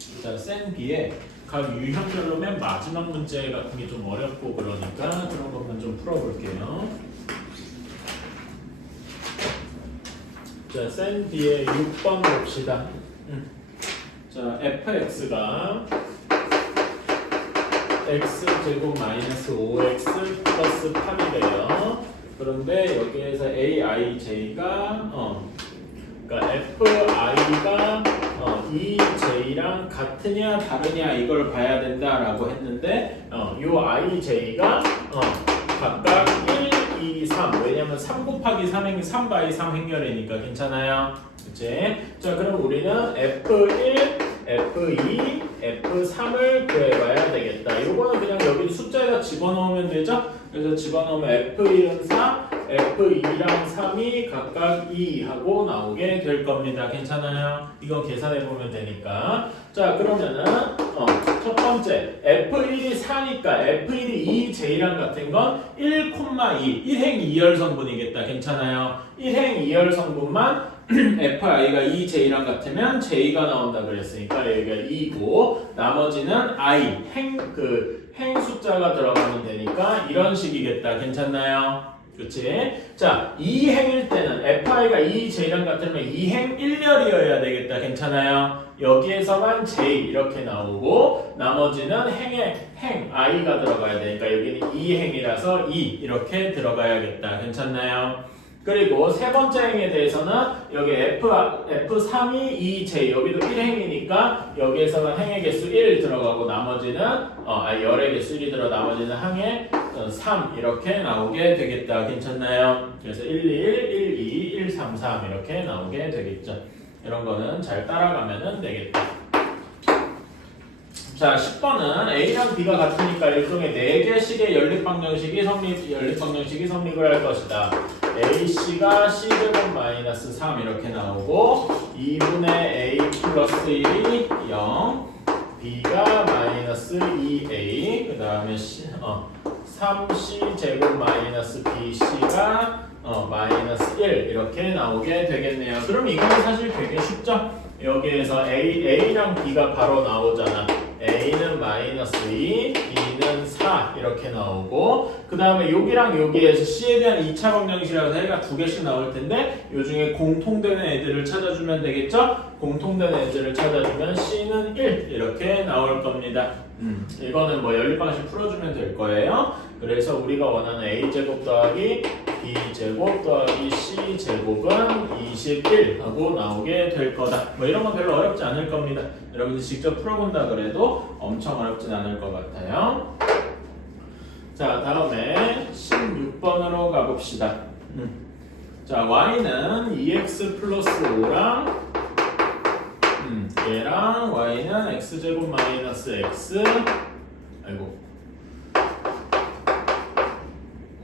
자, 센 B에 각 유형별로 맨 마지막 문제 같은 게 좀 어렵고 그러니까 그런 것만 좀 풀어볼게요. 자, 센 B의 6번 봅시다. 자, fx가 x제곱 마이너스 5x 플러스 8이래요. 그런데 여기에서 aij가 그러니까 fi가 ej랑 같으냐 다르냐 이걸 봐야 된다라고 했는데 요 ij가 각각 1, 2, 3 왜냐면 3 곱하기 3행 3 3 행렬이니까 괜찮아요. 그치? 자, 그럼 우리는 f1, f2, f3을 구해봐야 되겠다. 요거는 그냥 여기 숫자에다 집어넣으면 되죠? 그래서 집어넣으면 f1은 4, f2랑 3이 각각 2 하고 나오게 될 겁니다. 괜찮아요? 이거 계산해보면 되니까. 자, 그러면은 첫 번째 f1이 4니까 f1이 2j랑 같은 건 1, 2, 1행 2열 성분이겠다. 괜찮아요? 1행 2열 성분만 fi가 2j랑 같으면 j가 나온다 그랬으니까 여기가 2고 나머지는 i 행 숫자가 들어가면 되니까 이런 식이겠다. 괜찮나요? 그치? 자, 2행일 때는 fi가 2j랑 같으면 2행 1열이어야 되겠다. 괜찮아요? 여기에서만 j 이렇게 나오고 나머지는 행 i가 들어가야 되니까 여기는 2행이라서 2 이렇게 들어가야겠다. 괜찮나요? 그리고 세 번째 행에 대해서는 여기 F3이 2j 여기도 1행이니까 여기에서는 행의 개수 1 들어가고 나머지는 열의 개수 1이 들어 나머지는 항의 3 이렇게 나오게 되겠다. 괜찮나요? 그래서 1, 1, 1, 2, 1, 3, 3 이렇게 나오게 되겠죠. 이런 거는 잘 따라가면 되겠다. 자, 10번은 A랑 B가 같으니까 일종의 4개씩의 연립방정식이 성립을 할 것이다. AC가 C제곱 마이너스 3 이렇게 나오고 2분의 A 플러스 1이 0 B가 마이너스 2A 그 다음에 3C 제곱 마이너스 BC가 마이너스 1 이렇게 나오게 되겠네요. 그럼 이거는 사실 되게 쉽죠? 여기에서 A랑 B가 바로 나오잖아. A는 마이너스 2, B는 4 이렇게 나오고 그 다음에 여기랑 여기에서 C에 대한 2차 방정식이라서 해가 두 개씩 나올 텐데 요 중에 공통되는 애들을 찾아주면 되겠죠? 공통되는 애들을 찾아주면 C는 1 이렇게 나올 겁니다. 이거는 뭐 연립방식 풀어주면 될 거예요. 그래서 우리가 원하는 A제곱 더하기 B제곱 더하기 C제곱은 21 하고 나오게 될 거다. 뭐 이런 건 별로 어렵지 않을 겁니다. 여러분들 직접 풀어본다 그래도 엄청 어렵진 않을 것 같아요. 자, 다음에 16번으로 가봅시다. 자, y는 2x 플러스 5랑 얘랑 y는 x제곱 마이너스 x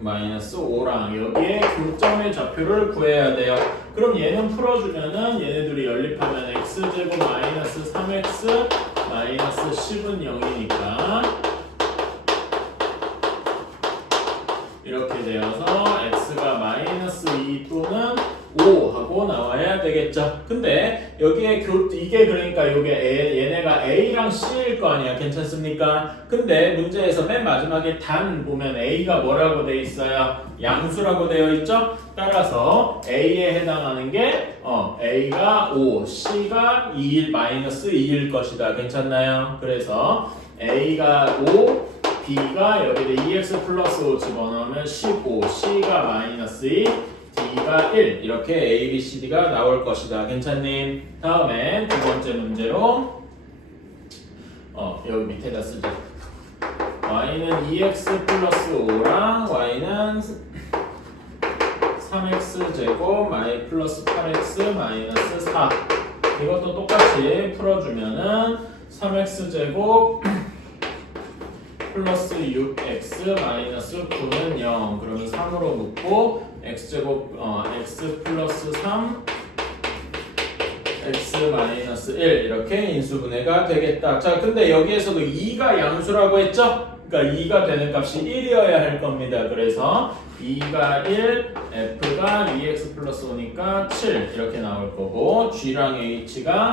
마이너스 5랑 여기에 교점의 좌표를 구해야 돼요. 그럼 얘는 풀어주면은 얘네들이 연립하면 x제곱 마이너스 3x 마이너스 10은 0이니까 이렇게 되어서 x가 마이너스 2 또는 5 하고 나와야 되겠죠. 근데 여기에 이게 그러니까 요게 얘네가 A랑 C일 거 아니야. 괜찮습니까? 근데 문제에서 맨 마지막에 단 보면 A가 뭐라고 돼 있어요? 양수라고 되어 있죠? 따라서 A에 해당하는 게 A가 5, C가 2일 마이너스 2일 것이다. 괜찮나요? 그래서 A가 5, B가 여기다 2x 플러스 5 집어넣으면 15, C가 마이너스 2, D가 1 이렇게 A, B, C, D가 나올 것이다. 괜찮니? 다음에 두 번째 문제로 여기 밑에다 쓰자. Y는 2x 플러스 5랑 Y는 3x 제곱 마이 플러스 8x 마이너스 4 이것도 똑같이 풀어주면은 3x 제곱 플러스 6x 마이너스 9는 0 그러면 3으로 묶고 x제곱 x 플러스 3 x 마이너스 1 이렇게 인수분해가 되겠다. 자, 근데 여기에서도 2가 양수라고 했죠? 그러니까 2가 되는 값이 1이어야 할 겁니다. 그래서 2가 1, f가 2x 플러스 5니까 7 이렇게 나올 거고 G랑 H가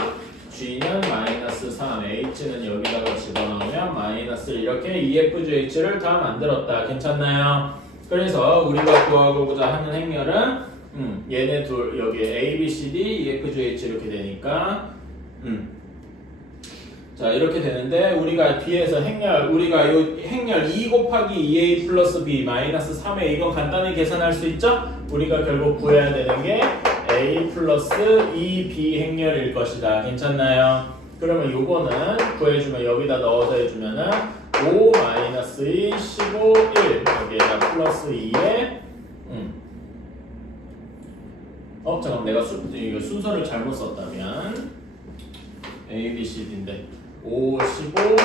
G는 마이너스 3, H는 여기다가 집어넣으면 마이너스 이렇게 EFGH를 다 만들었다. 괜찮나요? 그래서 우리가 구하고자 하는 행렬은 얘네 둘 여기 A, B, C, D, EFGH 이렇게 되니까 자 이렇게 되는데 우리가 B에서 우리가 이 행렬 2 곱하기 2A 플러스 B 마이너스 3A 이건 간단히 계산할 수 있죠? 우리가 결국 구해야 되는 게 A 플러스 2B 행렬일 것이다. 괜찮나요? 그러면 요거는 구해주면 여기다 넣어서 해주면은 5 마이너스 2, 15, 1 여기에다 플러스 2에 잠깐 내가 이거 순서를 잘못 썼다면 A, B, C, D인데 5, 15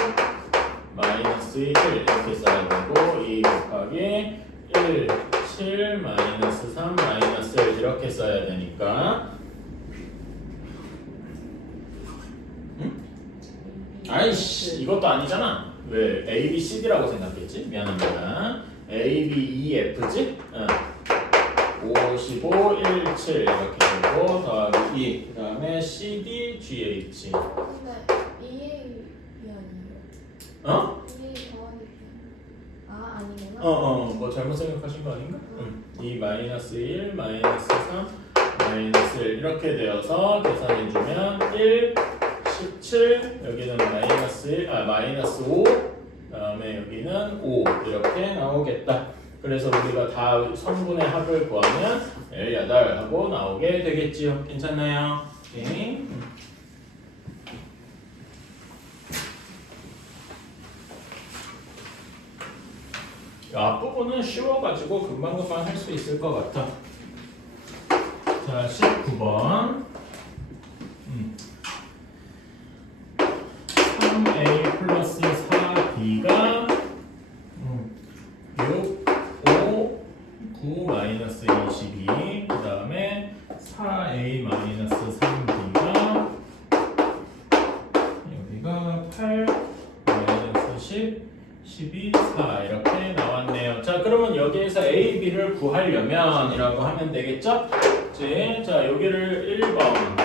마이너스 1 이렇게 써야 되고 2 곱하기 1, 7 마이너스 3 마이너스 1 이렇게 써야 되니까 아이씨 이것도 아니잖아. 왜 A, B, C, D라고 생각했지? 미안합니다. A, B, E, F지? 5, 15, 1, 7 이렇게 되고 더하기 2 그 다음에 C, D, G, H 근데 EA 아니에요? EA 더하기 B 아니구나. 뭐 잘못 생각하신 거 아닌가? 2 마이너스 1 마이너스 3 마이너스 1 이렇게 되어서 계산해주면 1 17 여기는 마이너스 1 마이너스 5 그다음에 여기는 5 이렇게 나오겠다. 그래서 우리가 다 성분의 합을 구하면 18하고 나오게 되겠지요. 괜찮나요? 오케이. 앞부분은 쉬워가지고 금방금방 할 수 있을 것 같아. 자, 19번 3A 플러스 4B가 6, 5, 9 마이너스 22 그 다음에 4A 마이너스 3B가 여기가 8 마이너스 10 12, 4 이렇게 나왔네요. 자 그러면 여기에서 A, B를 구하려면 이라고 하면 되겠죠? 자 여기를 1번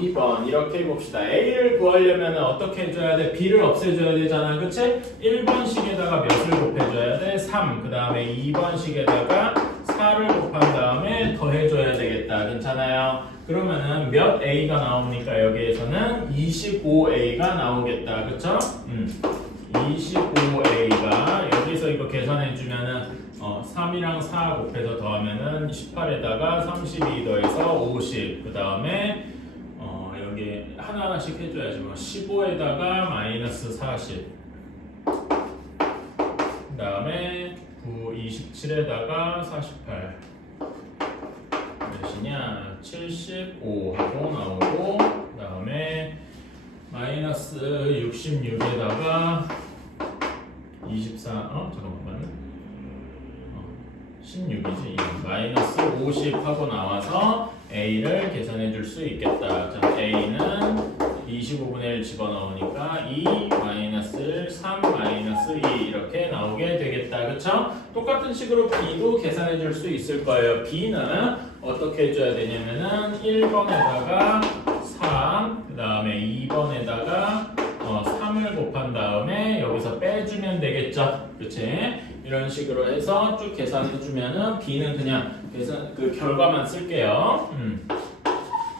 2번 이렇게 해봅시다. A를 구하려면 어떻게 해줘야 돼? B를 없애줘야 되잖아. 그치? 1번식에다가 몇을 곱해줘야 돼? 3. 그 다음에 2번식에다가 4를 곱한 다음에 더해줘야 되겠다. 괜찮아요? 그러면은 몇 A가 나옵니까? 여기에서는 25A가 나오겠다. 그쵸? 25A가 여기서 이거 계산해주면은 3이랑 4 곱해서 더하면은 18에다가 32 더해서 50 그 다음에 여기 하나하나씩 해줘야지 뭐 15에다가 마이너스 40 그 다음에 27에다가 48 몇이냐 75 하고 나오고 그 다음에 마이너스 66에다가 24 잠깐만 16이지 마이너스 50 하고 나와서 A를 계산해 줄 수 있겠다. 자, A는 25분의 1 집어넣으니까 2 마이너스 1 3 마이너스 2 이렇게 나오게 되겠다. 그쵸? 똑같은 식으로 B도 계산해 줄 수 있을 거예요. B는 어떻게 해줘야 되냐면은 1번에다가 3 그 다음에 2번에다가 3을 곱한 다음에 여기서 빼주면 되겠죠. 그치? 이런 식으로 해서 쭉 계산해주면은 B는 그냥 그 결과만 쓸게요.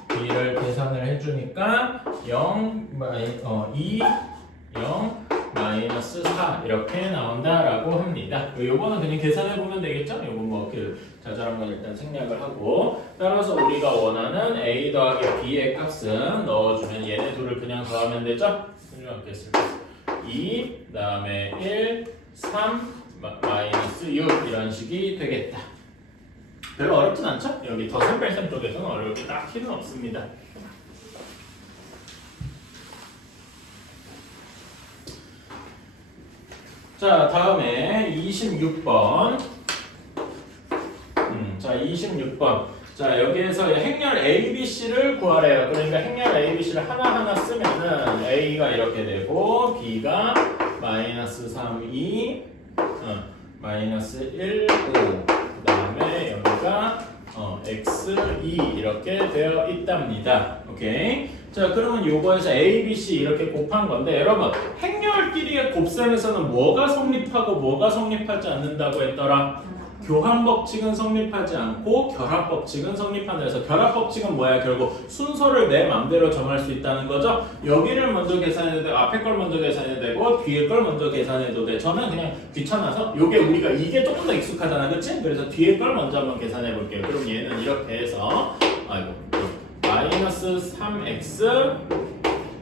B를 계산을 해주니까 0, 2, 0, 마이너스 4 이렇게 나온다라고 합니다. 요거는 그냥 계산해보면 되겠죠? 요거 뭐 자잘한 건 일단 생략을 하고 따라서 우리가 원하는 A 더하기 B의 값은 넣어주면 얘네 둘을 그냥 더하면 되죠? 이렇게 쓸게요. 2, 그 다음에 1, 3, 마이너스 6 이런 식이 되겠다. 별로 어렵진 않죠? 여기 덧셈뺄셈 쪽에서는 어려울 게 딱히는 없습니다. 자 다음에 26번 자 26번 자 여기에서 행렬 ABC를 구하래요. 그러니까 행렬 ABC를 하나하나 쓰면은 A가 이렇게 되고 B가 마이너스 3, 2 마이너스 1, 5 그 다음에 여기가 x, 2 이렇게 되어 있답니다. 오케이. 자, 그러면 요거에서 A, B, C 이렇게 곱한 건데 여러분 행렬끼리의 곱셈에서는 뭐가 성립하고 뭐가 성립하지 않는다고 했더라? 교환 법칙은 성립하지 않고 결합 법칙은 성립한다. 그래서 결합 법칙은 뭐야? 결국 순서를 내 맘대로 정할 수 있다는 거죠. 여기를 먼저 계산해도 되고 앞에 걸 먼저 계산해도 되고 뒤에 걸 먼저 계산해도 돼. 저는 그냥 귀찮아서 요게 우리가 이게 조금 더 익숙하잖아, 그치? 그래서 뒤에 걸 먼저 한번 계산해 볼게요. 그럼 얘는 이렇게 해서 마이너스 3x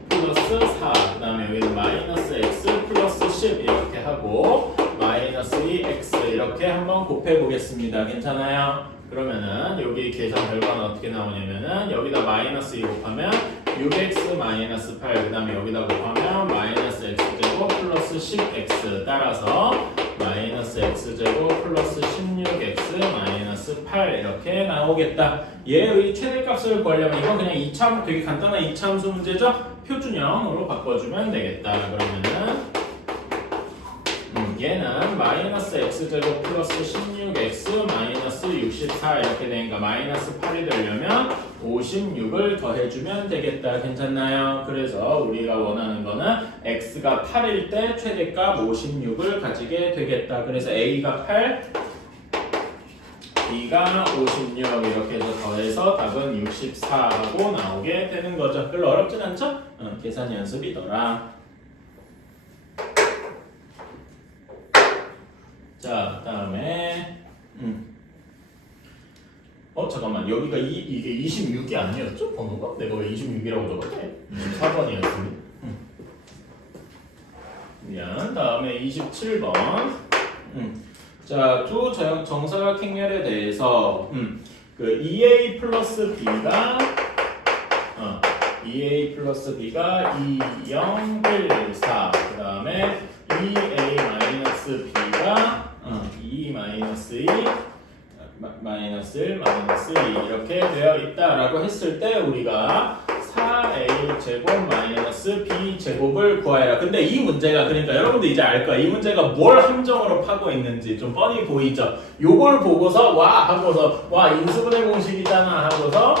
플러스 4, 그 다음에 여기는 마이너스 x 플러스 10 이렇게 하고 마이너스 2x 이렇게 한번 곱해 보겠습니다. 괜찮아요? 그러면은 여기 계산 결과는 어떻게 나오냐면은 여기다 마이너스 2 곱하면 6x 마이너스 8, 그 다음에 여기다 곱하면 마이너스 x제곱 플러스 10x 따라서 마이너스 x제곱 플러스 16x 마이너스 8 이렇게 나오겠다. 얘의 최대값을 구하려면 이건 그냥 2차 되게 간단한 2차함수 문제죠? 표준형으로 바꿔주면 되겠다. 그러면은 얘는 마이너스 x제곱 플러스 16x 마이너스 64 이렇게 되니까 마이너스 8이 되려면 56을 더해주면 되겠다. 괜찮나요? 그래서 우리가 원하는 거는 x가 8일 때 최대값 56을 가지게 되겠다. 그래서 a가 8, b가 56 이렇게 해서 더해서 답은 64하고 나오게 되는 거죠. 별로 어렵진 않죠? 계산 연습이더라. 자, 다음에 잠깐만 여기가 이게 26이 아니었죠? 번호가? 내가 왜 26이라고 적었대? 4번이었습니다. 미안. 다음에 27번. 자, 두 정사각행렬에 대해서 그 2a 플러스 b가 2a 플러스 b가 2, 0, 1, 4. 그 다음에 2a 마이너스 b가 2 마이너스 2 마이너스 1 마이너스 2 이렇게 되어 있다라고 했을 때 우리가 4a 제곱 마이너스 b 제곱을 구하여라. 근데 이 문제가 그러니까 여러분들 이제 알 거야. 이 문제가 뭘 함정으로 파고 있는지 좀 뻔히 보이죠. 요걸 보고서 와 하고서 와 인수분해 공식이잖아 하고서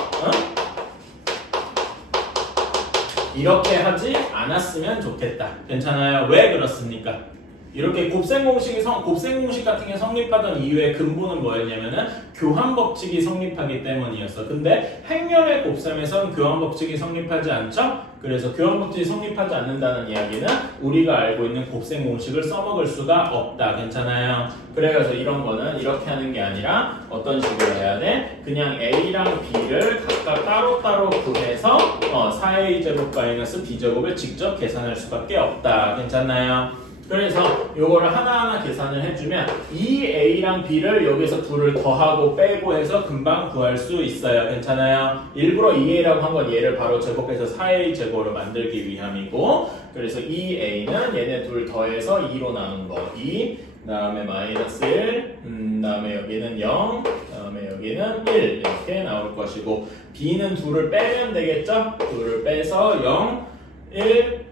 이렇게 하지 않았으면 좋겠다. 괜찮아요? 왜 그렇습니까? 이렇게 곱셈 공식 같은 게 성립하던 이유의 근본은 뭐였냐면은 교환 법칙이 성립하기 때문이었어. 근데 행렬의 곱셈에선 교환 법칙이 성립하지 않죠? 그래서 교환 법칙이 성립하지 않는다는 이야기는 우리가 알고 있는 곱셈 공식을 써먹을 수가 없다. 괜찮아요? 그래서 이런 거는 이렇게 하는 게 아니라 어떤 식으로 해야 돼? 그냥 a랑 b를 각각 따로따로 구해서 4a 제곱 마이너스 b 제곱을 직접 계산할 수밖에 없다. 괜찮나요? 그래서 요거를 하나하나 계산을 해주면 이 a랑 b를 여기서 둘을 더하고 빼고 해서 금방 구할 수 있어요. 괜찮아요? 일부러 2a라고 한 건 얘를 바로 제곱해서 4a 제곱으로 만들기 위함이고, 그래서 이 a는 얘네 둘 더해서 2로 나눈 거 2, 그 다음에 마이너스 1, 그 다음에 여기는 0, 그 다음에 여기는 1 이렇게 나올 것이고, b는 둘을 빼면 되겠죠? 둘을 빼서 0, 1,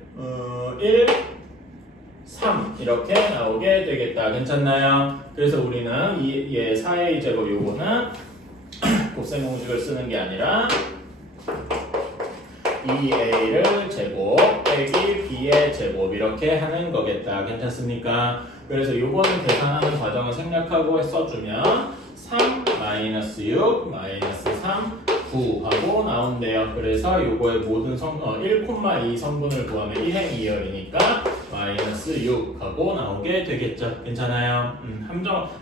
1, 3 이렇게 나오게 되겠다. 괜찮나요? 그래서 우리는 얘 4a 제곱 요거는 곱셈 공식을 쓰는 게 아니라 2a를 제곱 빼기 b의 제곱 이렇게 하는 거겠다. 괜찮습니까? 그래서 요거는 계산하는 과정을 생략하고 써주면 3 마이너스 6 마이너스 3 9 하고 나온대요. 그래서 요거의 모든 1,2 성분을 구하면 1행 2열이니까 마이너스 6 하고 나오게 되겠죠. 괜찮아요?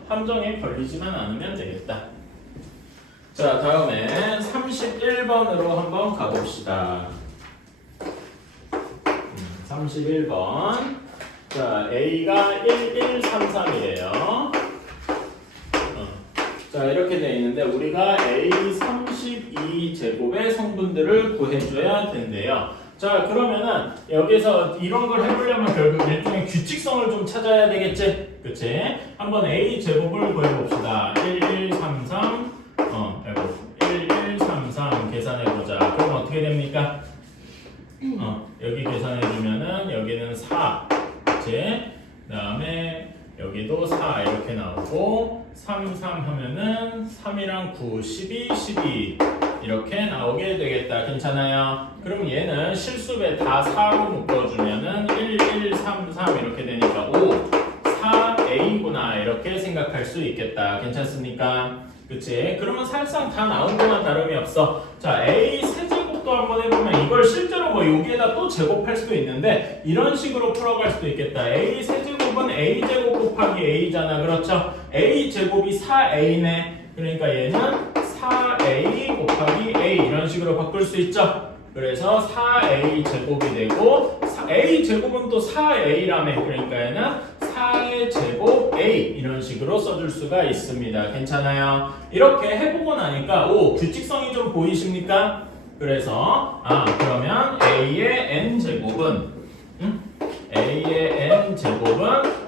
함정에 걸리지만 않으면 되겠다. 자, 다음에 31번으로 한번 가봅시다. 31번. 자, A가 1, 1, 3, 3이래요. 자, 이렇게 되어 있는데 우리가 A 32제곱의 성분들을 구해줘야 된대요. 자, 그러면은 여기서 이런 걸 해보려면 결국 일종의 규칙성을 좀 찾아야 되겠지? 그치? 한번 A 제곱을 구해봅시다. 1, 1, 3, 3 1, 1, 3, 3 계산해보자. 그럼 어떻게 됩니까? 여기 계산해주면은 여기는 4 그치? 그 다음에 여기도 4 이렇게 나오고 3, 3 하면은 3이랑 9, 12, 12 이렇게 나오게 되겠다. 괜찮아요? 그럼 얘는 실수배 다 4로 묶어주면은 1, 1, 3, 3 이렇게 되니까 5, 4A구나 이렇게 생각할 수 있겠다. 괜찮습니까? 그치? 그러면 사실상 다 나온 거나 다름이 없어. 자, A 세제곱도 한번 해보면 이걸 실제로 뭐 여기에다 또 제곱할 수도 있는데 이런 식으로 풀어갈 수도 있겠다. A 세제곱은 A제곱 곱하기 A잖아. 그렇죠? A제곱이 4A네. 그러니까 얘는 4A 곱하기 A 이런 식으로 바꿀 수 있죠? 그래서 4A 제곱이 되고 A 제곱은 또 4A라며. 그러니까 얘는 4의 제곱 A 이런 식으로 써줄 수가 있습니다. 괜찮아요? 이렇게 해보고 나니까 오 규칙성이 좀 보이십니까? 그래서 그러면 A의 N제곱은 A의 N제곱은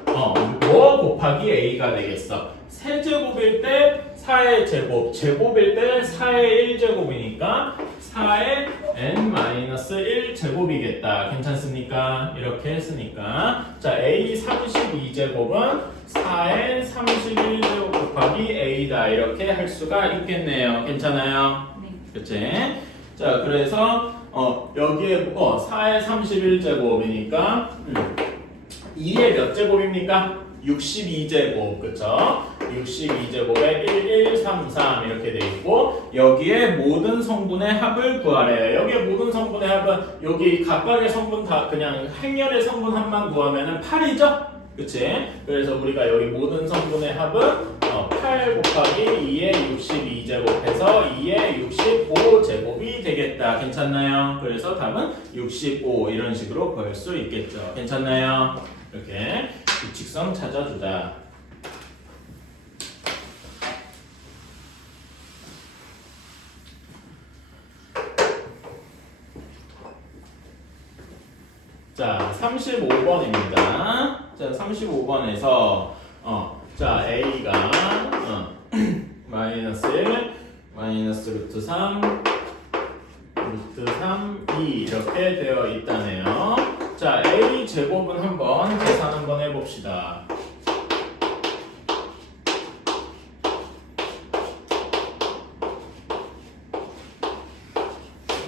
뭐 곱하기 A가 되겠어. 세제곱일 때 4의 제곱, 제곱일 때 4의 1제곱이니까 4의 n-1 제곱이겠다. 괜찮습니까? 이렇게 했으니까 자 a 32제곱은 4n 31제곱 곱하기 a다. 이렇게 할 수가 있겠네요. 괜찮아요? 네. 그치? 자 그래서 여기에 4의 31제곱이니까 2의 몇 제곱입니까? 62제곱, 그쵸? 62제곱에 1, 1, 3, 3 이렇게 돼 있고 여기에 모든 성분의 합을 구하래요. 여기에 모든 성분의 합은 여기 각각의 성분 다 그냥 행렬의 성분 합만 구하면은 8이죠? 그치? 그래서 우리가 여기 모든 성분의 합은 8 곱하기 2의 62제곱 해서 2의 65제곱이 되겠다. 괜찮나요? 그래서 답은 65 이런 식으로 볼 수 있겠죠. 괜찮나요? 이렇게 규칙성 찾아주자. 자, 35번입니다. 자, 35번에서 자, A가 마이너스 1, 마이너스 루트 3, 루트 3, 2 이렇게 되어 있다네요. 자, A 제곱은 한번 계산 한번 해봅시다.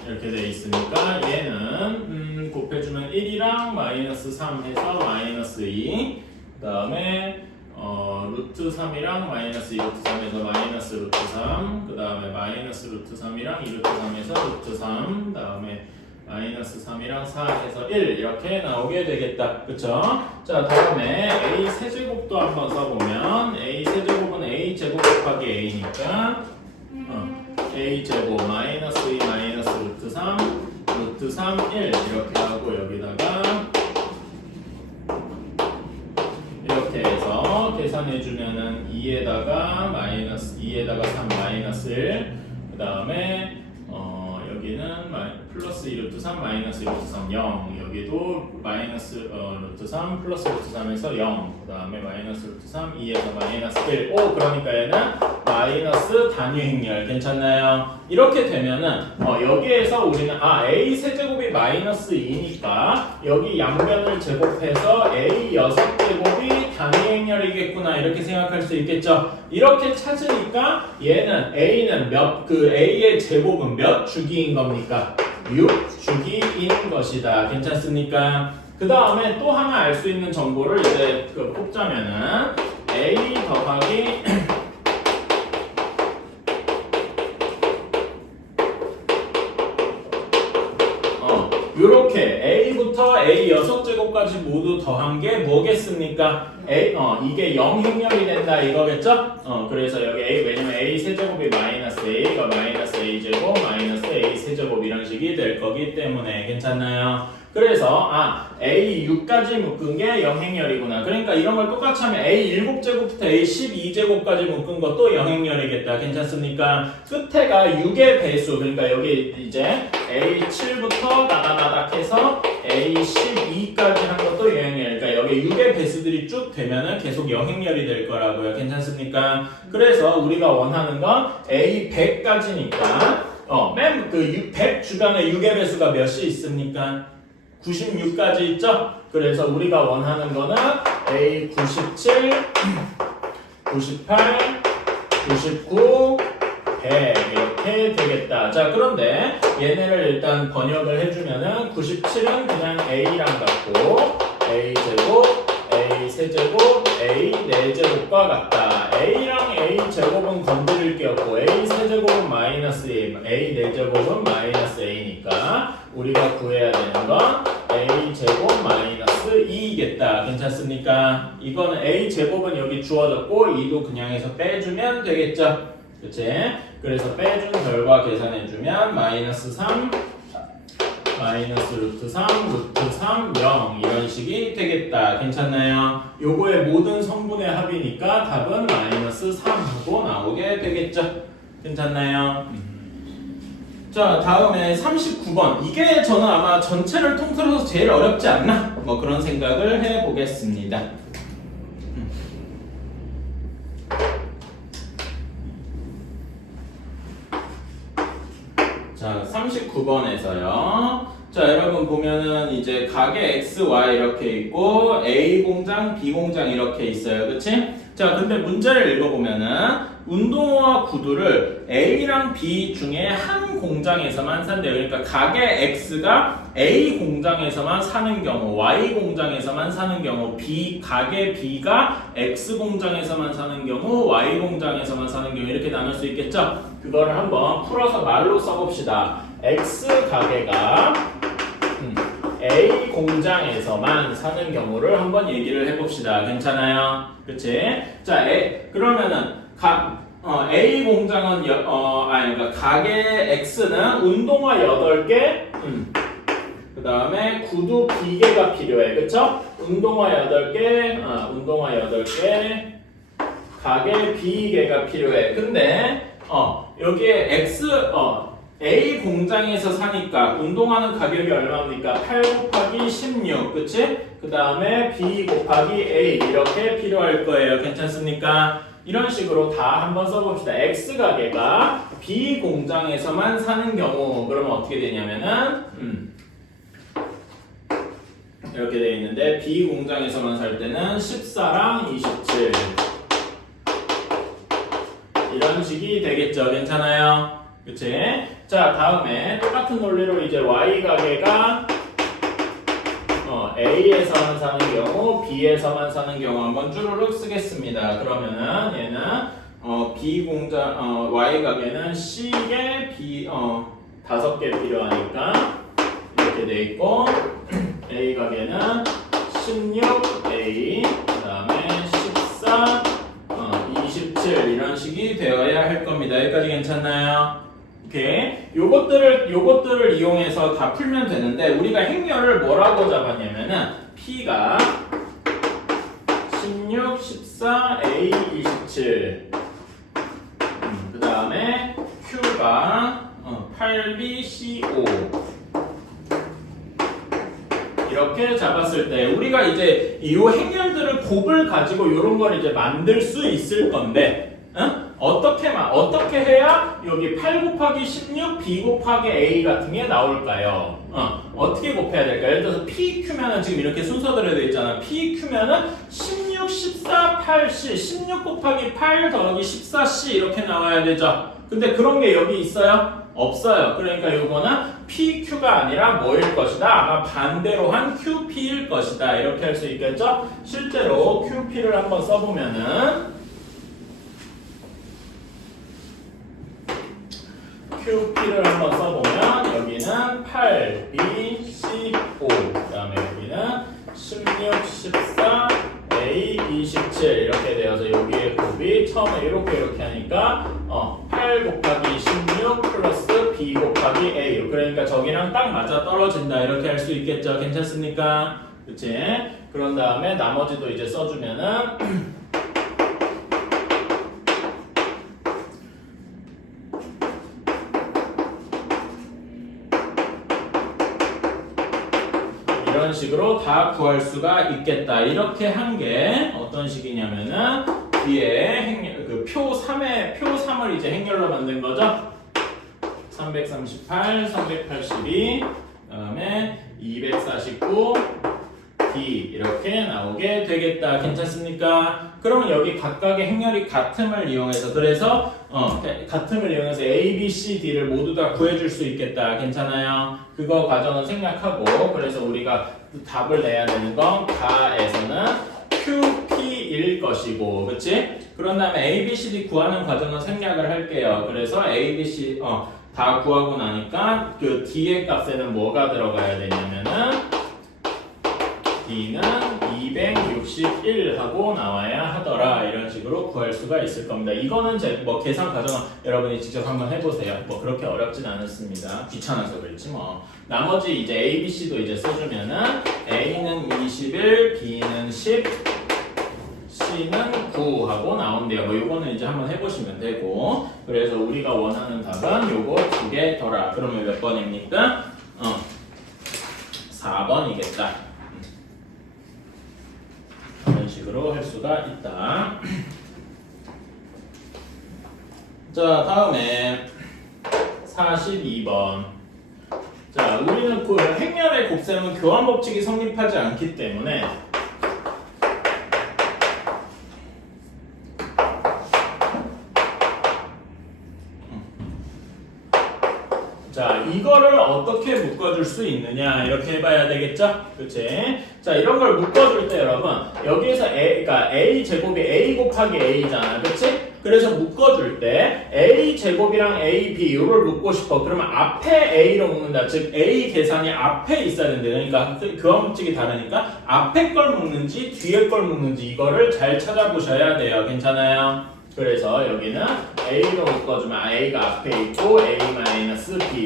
이렇게 돼 있으니까 얘는 곱해주면 1이랑 마이너스 3 해서 마이너스 2. 그 다음에 루트 3이랑 마이너스 2 루트 3에서 마이너스 루트 3. 그 다음에 마이너스 루트 3이랑 2 루트 3에서 루트 3. 그 다음에 마이너스 3이랑 4 해서 1 이렇게 나오게 되겠다. 그쵸? 자 다음에 A 세제곱도 한번 써보면 A 세제곱은 A 제곱 곱하기 A니까 A제곱 마이너스 2 마이너스 루트 3 루트 3 1 이렇게 하고 여기다가 이렇게 해서 계산해주면은 2에다가 마이너스 2에다가 3 마이너스 1 그 다음에 여기는 플러스 2 루트 3 마이너스 2 루트 3 0 여기도 마이너스 루트 3 플러스 루트 3에서 0 그 다음에 마이너스 루트 3 2에서 마이너스 1 오 그러니까 얘는 마이너스 단위 행렬 괜찮나요? 이렇게 되면은 여기에서 우리는 A 세제곱이 마이너스 2니까 여기 양변을 제곱해서 A 6제곱이 단위 행렬이겠구나 이렇게 생각할 수 있겠죠? 이렇게 찾으니까 얘는 A는 A의 제곱은 몇 주기인 겁니까? 6주기인 것이다. 괜찮습니까? 그 다음에 또 하나 알 수 있는 정보를 이제 뽑자면은 A 더하기 요렇게 A부터 A 6제곱까지 모두 더한 게 뭐겠습니까? 이게 0행렬이 된다 이거겠죠? 그래서 여기 A 왜냐면 A 세제곱이 마이너스 A가 마이너스 A제곱 마이너스 A 세제곱 이런 식이 될 거기 때문에 괜찮나요? 그래서 A 6까지 묶은 게 0행렬이구나. 그러니까 이런 걸 똑같이 하면 A 7제곱부터 A 12제곱까지 묶은 것도 0행렬이겠다. 괜찮습니까? 끝에가 6의 배수. 그러니까 여기 이제 A 7부터 나다나닥 해서 A 12까지 한 것도 0행렬. 그러니까 여기 6의 배수들이 쭉 되면은 계속 0행렬이 될 거라고요. 괜찮습니까? 그래서 우리가 원하는 건 A 100까지니까 맨 그 100 주변에 6의 배수가 몇이 있습니까? 96까지 있죠? 그래서 우리가 원하는 거는 A 97, 98, 99, 이렇게 되겠다. 자, 그런데 얘네를 일단 번역을 해주면은 97은 그냥 A랑 같고 A 제곱, A 세제곱, A 4제곱과 같다. A랑 A 제곱은 건드릴 게 없고 A 세제곱은 마이너스 A, A 4제곱은 마이너스 A니까 우리가 구해야 되는 건 A 제곱 마이너스 2겠다. 괜찮습니까? 이거는 A 제곱은 여기 주어졌고 2도 그냥 해서 빼주면 되겠죠. 그치? 그래서 빼준 결과 계산해주면 마이너스 3, 마이너스 루트 3, 루트 3, 0 이런 식이 되겠다. 괜찮나요? 요거의 모든 성분의 합이니까 답은 마이너스 3하고 나오게 되겠죠. 괜찮나요? 자, 다음에 39번. 이게 저는 아마 전체를 통틀어서 제일 어렵지 않나? 뭐 그런 생각을 해보겠습니다. 자, 39번에서요. 자, 여러분 보면은 이제 가게 X, Y 이렇게 있고 A 공장, B 공장 이렇게 있어요. 그치? 자, 근데 문제를 읽어보면은 운동화 구두를 A랑 B 중에 한 공장에서만 산대요. 그러니까 가게 X가 A 공장에서만 사는 경우, Y 공장에서만 사는 경우, 가게 B가 X 공장에서만 사는 경우, Y 공장에서만 사는 경우 이렇게 나눌 수 있겠죠? 그거를 한번 풀어서 말로 써봅시다. X 가게가 A 공장에서만 사는 경우를 한번 얘기를 해봅시다. 괜찮아요? 그치? 자, 그러면은 A 공장은 그러니까 가게 X는 운동화 8개, 그 다음에 구두 B개가 필요해. 그쵸? 운동화 8개, 가게 B개가 필요해. 근데 여기에 A 공장에서 사니까 운동화는 가격이 얼마입니까? 8 곱하기 16, 그치? 그 다음에 B 곱하기 A 이렇게 필요할 거예요. 괜찮습니까? 이런 식으로 다 한번 써봅시다. X 가게가 B 공장에서만 사는 경우 그러면 어떻게 되냐면은 이렇게 돼 있는데 B 공장에서만 살 때는 14랑 27 이런 식이 되겠죠. 괜찮아요? 그치? 자, 다음에 똑같은 논리로 이제 Y 가게가 A에서만 사는 경우, B에서만 사는 경우 한번 쭈루룩 쓰겠습니다. 그러면은 얘는 B 공장, Y 가게는 C개, B 5개 필요하니까 이렇게 돼 있고 A 가게는 16A, 그 다음에 14, 27 이런 식이 되어야 할 겁니다. 여기까지 괜찮나요? 오케이. 요것들을 이용해서 다 풀면 되는데 우리가 행렬을 뭐라고 잡았냐면은 P가 16, 14, A, 27 그 다음에 Q가 8B, C5 이렇게 잡았을 때 우리가 이제 이 행렬들을 곱을 가지고 이런 걸 이제 만들 수 있을 건데 어떻게 해야 여기 8 곱하기 16 B 곱하기 A 같은 게 나올까요? 어떻게 곱해야 될까요? 예를 들어서 PQ면은 지금 이렇게 순서대로 되어 있잖아. PQ면은 16, 14, 8C 16 곱하기 8 더하기 14C 이렇게 나와야 되죠. 근데 그런 게 여기 있어요? 없어요. 그러니까 요거는 PQ가 아니라 뭐일 것이다? 아마 반대로 한 QP일 것이다. 이렇게 할 수 있겠죠? 실제로 QP를 한번 써보면은 QP를 한번 써보면 여기는 8, B, C5 그 다음에 여기는 16, 14, A, 27 이렇게 되어서 여기에 곱이 처음에 이렇게 하니까 8 곱하기 16 플러스 B 곱하기 A 그러니까 저기랑 딱 맞아 떨어진다 이렇게 할 수 있겠죠. 괜찮습니까? 그치? 그런 다음에 나머지도 이제 써주면은 이런 식으로 다 구할 수가 있겠다. 이렇게 한 게 어떤 식이냐면은 뒤에 표 3을 이제 행렬로 만든 거죠. 338, 382, 그다음에 249, D 이렇게 나오게 되겠다. 괜찮습니까? 그러면 여기 각각의 행렬이 같음을 이용해서 그래서 같음을 이용해서 A, B, C, D를 모두 다 구해줄 수 있겠다. 괜찮아요? 그거 과정은 생략하고 그래서 우리가 답을 내야 되는 건 가에서는 QP일 것이고 그치? 그런 다음에 A, B, C, D 구하는 과정은 생략을 할게요. 그래서 A, B, C 다 구하고 나니까 그 D의 값에는 뭐가 들어가야 되냐면은 D는 261 하고 나와야 하더라. 이런 식으로 구할 수가 있을 겁니다. 이거는 뭐 계산 과정은 여러분이 직접 한번 해보세요. 뭐 그렇게 어렵진 않았습니다. 귀찮아서 그렇지 뭐. 나머지 이제 A, B, C도 이제 써주면은 A는 21, B는 10, C는 9 하고 나온대요. 뭐 요거는 이제 한번 해보시면 되고. 그래서 우리가 원하는 답은 요거 두 개더라. 그러면 몇 번입니까? 4번이겠다. 이런 식으로 할 수가 있다. 자, 다음에 42번. 자, 우리는 그 행렬의 곱셈은 교환 법칙이 성립하지 않기 때문에 자, 이거를 어떻게 묶어줄 수 있느냐 이렇게 해봐야 되겠죠? 그치? 자, 이런 걸 묶어줄 때 여러분 여기에서 그러니까 A 제곱이 A 곱하기 A잖아, 그치? 그래서 묶어줄 때 A 제곱이랑 A, B 이걸 묶고 싶어. 그러면 앞에 A로 묶는다. 즉 A 계산이 앞에 있어야 된대. 그러니까 교환 법칙이 다르니까 앞에 걸 묶는지 뒤에 걸 묶는지 이거를 잘 찾아보셔야 돼요. 괜찮아요? 그래서 여기는 A로 묶어주면 A가 앞에 있고 A-B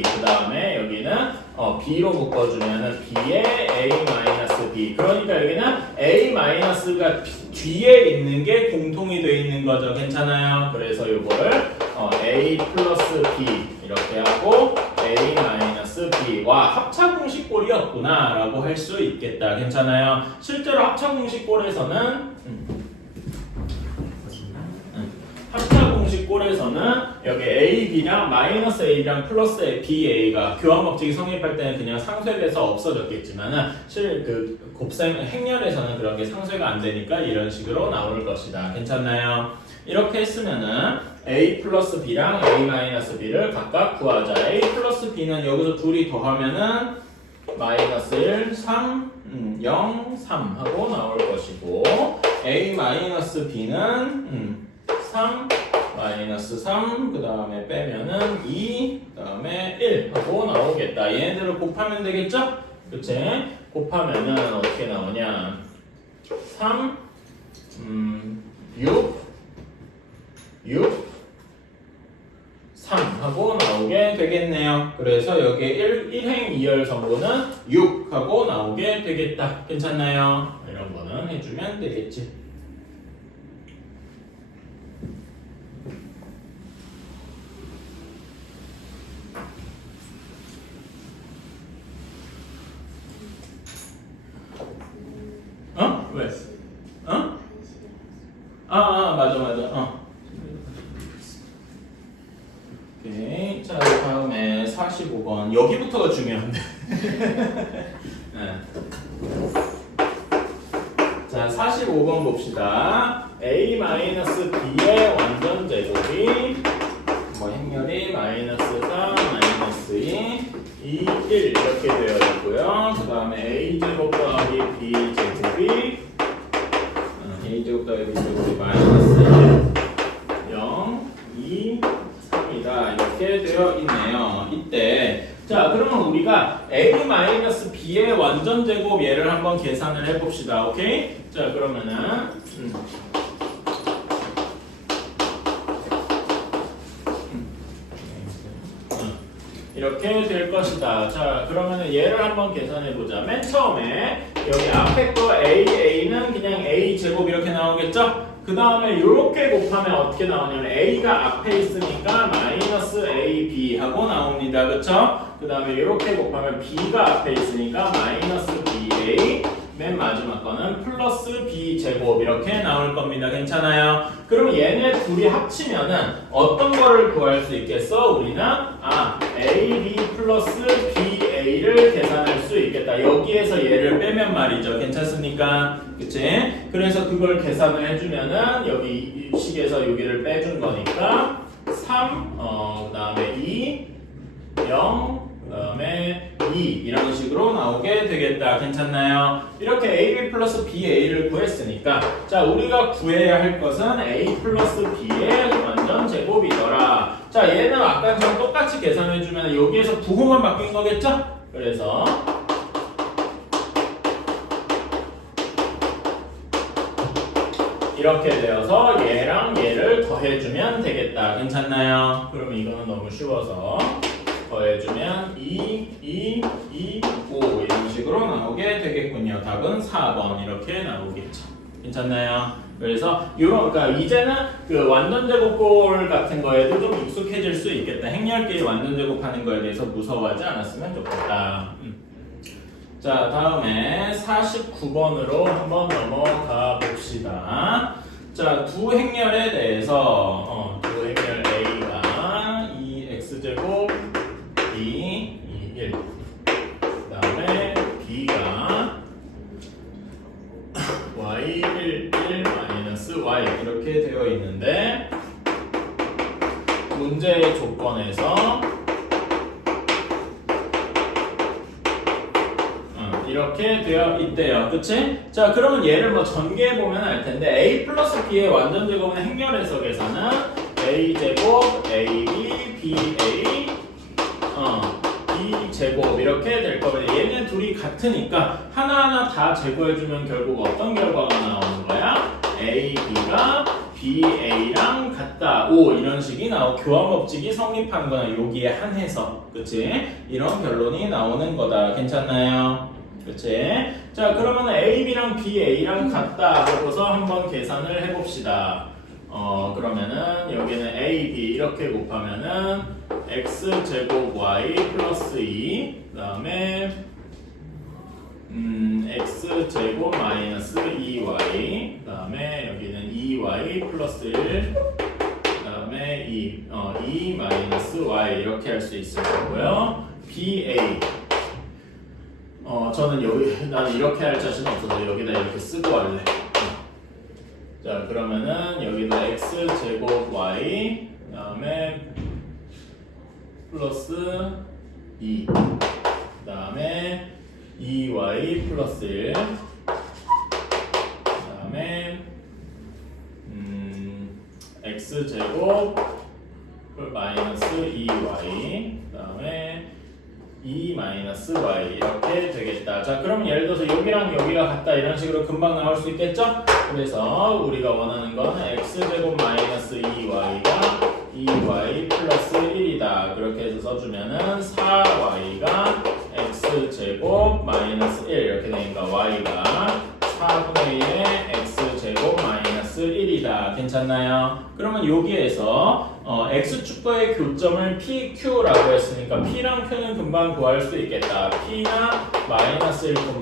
그 다음에 여기는 B로 묶어주면 B에 A-B 그러니까 여기는 A-가 뒤에 있는 게 공통이 되어 있는 거죠. 괜찮아요? 그래서 요거를 A 플러스 B 이렇게 하고 A-B 와 합차공식꼴이었구나 라고 할 수 있겠다. 괜찮아요? 실제로 합차공식꼴에서는 합차공식꼴에서는 여기 AB랑 마이너스 AB랑 플러스 BA가 교환 법칙이 성립할 때는 그냥 상쇄돼서 없어졌겠지만은 그 곱셈 행렬에서는 그런 게 상쇄가 안 되니까 이런 식으로 나올 것이다. 괜찮나요? 이렇게 했으면은 A 플러스 B랑 A 마이너스 B를 각각 구하자. A 플러스 B는 여기서 둘이 더하면은 마이너스 1, 3, 0, 3 하고 나올 것이고 A 마이너스 B는 3, 마이너스 3, 그 다음에 빼면은 2, 그 다음에 1 하고 나오겠다. 얘네들을 곱하면 되겠죠? 그치? 곱하면은 어떻게 나오냐? 3, 6, 3 하고 나오게 되겠네요. 그래서 여기에 1행 2열 성분은 6 하고 나오게 되겠다. 괜찮나요? 이런 거는 해주면 되겠지. 왜? 맞아. 오케이. 자, 다음에 45번. 여기부터가 중요한데. 네. 자, 45번 봅시다. A-B의 완전 제곱이 뭐 행렬이 마이너스 4, 마이너스 2, 2, 1 이렇게 되어 있고요. 그 다음에 A제곱 더하기 B제곱이 A제곱 더하기 B제곱이 마이너스 1, 0, 2, 3이다. 이렇게 되어 있네요. 이때 자, 그러면 우리가 A-B의 완전 제곱 얘를 한번 계산을 해봅시다. 오케이? 자, 그러면은 이렇게 될 것이다. 자, 그러면 얘를 한번 계산해 보자. 맨 처음에 여기 앞에 거 A는 그냥 A 제곱 이렇게 나오겠죠? 그 다음에 이렇게 곱하면 어떻게 나오냐면 A가 앞에 있으니까 마이너스 AB 하고 나옵니다. 그쵸? 그 다음에 이렇게 곱하면 B가 앞에 있으니까 마이너스 BA 맨 마지막 거는 플러스 B 제곱 이렇게 나올 겁니다. 괜찮아요? 그럼 얘네 둘이 합치면은 어떤 거를 구할 수 있겠어? 우리는 AB 플러스 BA를 계산할 수 있겠다. 있겠다. 여기에서 얘를 빼면 말이죠. 괜찮습니까? 그치? 그래서 그걸 계산을 해주면은 여기 이 식에서 여기를 빼준 거니까 3, 그 다음에 2, 0, 그 다음에 2 이런 식으로 나오게 되겠다. 괜찮나요? 이렇게 AB 플러스 BA를 구했으니까 자 우리가 구해야 할 것은 A 플러스 B의 완전 제곱이더라. 자 얘는 아까처럼 똑같이 계산해주면 여기에서 부호만 바뀐 거겠죠? 그래서 이렇게 되어서 얘랑 얘를 더해주면 되겠다. 괜찮나요? 그러면 이거는 너무 쉬워서 더해주면 2, 5 이런 식으로 나오게 되겠군요. 답은 4번 이렇게 나오겠죠. 괜찮나요? 그래서 그러니까 이제는 그 완전 제곱꼴 같은 거에도 좀 익숙해질 수 있겠다. 행렬끼리 완전 제곱하는 거에 대해서 무서워하지 않았으면 좋겠다. 자 다음에 49번으로 한번 넘어가 봅시다. 자 두 행렬에 대해서 두 행렬 A가 2x제곱 B 1 그 다음에 B가 y 1 마이너스 y 이렇게 되어 있는데 문제의 조건에서 이렇게 되어 있대요. 그치? 자 그러면 얘를 뭐 전개해 보면 알 텐데 a 플러스 b의 완전 제곱은 행렬 해석에서는 a 제곱 ab ba b 제곱 이렇게 될 거거든요. 얘네 둘이 같으니까 하나하나 다 제곱해주면 결국 어떤 결과가 나오는 거야? a b가 BA랑 같다. 오 이런 식이 교환 법칙이 성립한 거는 여기에 한해서 그치? 이런 결론이 나오는 거다. 괜찮나요? 그치? 자 그러면 AB랑 BA랑 같다 하고서 한번 계산을 해봅시다. 그러면은 여기는 AB 이렇게 곱하면은 X제곱 Y 플러스 2 그 다음에 X제곱 마이너스 2Y 그 다음에 여기는 2Y 플러스 1 그 다음에 2 마이너스 Y 이렇게 할 수 있을 거고요. BA 나는 이렇게 할 자신 없어서 여기다 이렇게 쓰고 할래. 자 그러면은 여기다 x 제곱 y 그 다음에 플러스 2 그 다음에 2y 플러스 1 그 다음에 x 제곱 마이너스 2y 그 다음에 2 마이너스 y 이렇게 되겠다. 자 그러면 예를 들어서 여기랑 여기가 같다 이런 식으로 금방 나올 수 있겠죠? 그래서 우리가 원하는 건 x제곱 마이너스 2y가 2y 플러스 1이다. 그렇게 해서 써주면은 4y가 x제곱 마이너스 1 이렇게 되니까 y가 4분의 1의 x제곱 마이너스 1이다. 괜찮나요? 그러면 여기에서 x축과의 교점을 PQ라고 했으니까 P랑 Q는 금방 구할 수 있겠다. P나 마이너스 1,0,